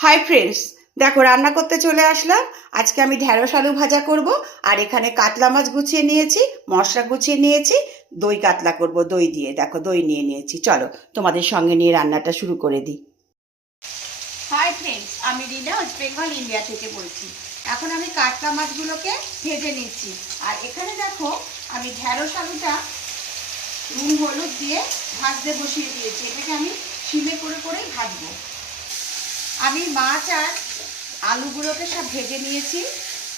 Hi friends, দেখো রান্না করতে চলে আসলাম। আজকে আমি ঢেঁড়স আলু ভাজা করব। আর এখানে কাতলা মাছ গুছিয়ে নিয়েছি, মশলা গুছিয়ে নিয়েছি, দই কাতলা করব দই দিয়ে। দেখো দই নিয়ে নিয়েছি। চলো তোমাদের সঙ্গে নিয়ে রান্নাটা শুরু করে দিই। হাই ফ্রেন্ডস, আমি রিনা, ওয়েস্ট বেঙ্গল ইন্ডিয়া থেকে বলছি। এখন আমি কাতলা মাছগুলোকে ভেজে নিচ্ছি। আর এখানে দেখো আমি ঢেঁড়স আলুটা নুন হলুদ দিয়ে ভাজতে বসিয়ে দিয়েছি। এটাকে আমি সিমে করে করে ভাজবো। আমি মাছ আর আলুগুলোকে সব ভেজে নিয়েছি।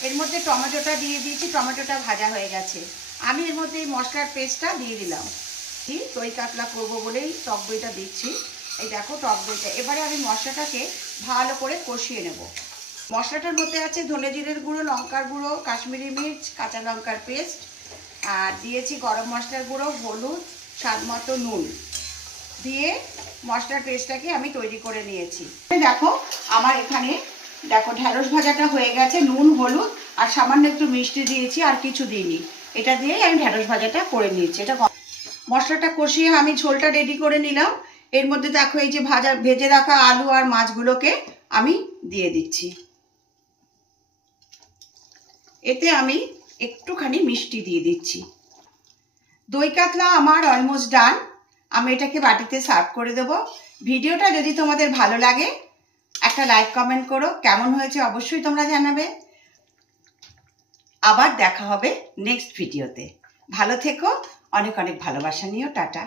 এর মধ্যে টমেটোটা দিয়ে দিয়েছি, টমেটোটা ভাজা হয়ে গেছে। আমি এর মধ্যে এই মশলার পেস্টটা দিয়ে দিলাম। দই কাতলা করবো বলেই টক দইটা দিচ্ছি। এই দেখো টক দইটা। এবারে আমি মশলাটাকে ভালো করে কষিয়ে নেব। মশলাটার মধ্যে আছে ধনে জিরের গুঁড়ো, লঙ্কার গুঁড়ো, কাশ্মীরি মির্চ, কাঁচা লঙ্কার পেস্ট, আর দিয়েছি গরম মশলার গুঁড়ো, হলুদ, স্বাদ মতো নুন দিয়ে মশলার পেস্টটাকে আমি তৈরি করে নিয়েছি। দেখো আমার এখানে দেখো ঢেঁড়স ভাজাটা হয়ে গেছে। নুন, হলুদ আর সামান্য একটু মিষ্টি দিয়েছি, আর কিছু দিইনি। এটা দিয়েই আমি ঢেঁড়স ভাজাটা করে নিয়েছি। এটা মশলাটা কষিয়ে আমি ঝোলটা রেডি করে নিলাম। এর মধ্যে দেখো এই যে ভেজে রাখা আলু আর মাছগুলোকে আমি দিয়ে দিচ্ছি। এতে আমি একটুখানি মিষ্টি দিয়ে দিচ্ছি। দই কাতলা আমার অলমোস্ট ডান। আমি এটাকে বাটিতে সার্ভ করে দেবো। ভিডিওটা যদি তোমাদের ভালো লাগে একটা লাইক কমেন্ট করো। কেমন হয়েছে অবশ্যই তোমরা জানাবে। আবার দেখা হবে নেক্সট ভিডিওতে। ভালো থেকো, অনেক অনেক ভালোবাসা নিও। টাটা।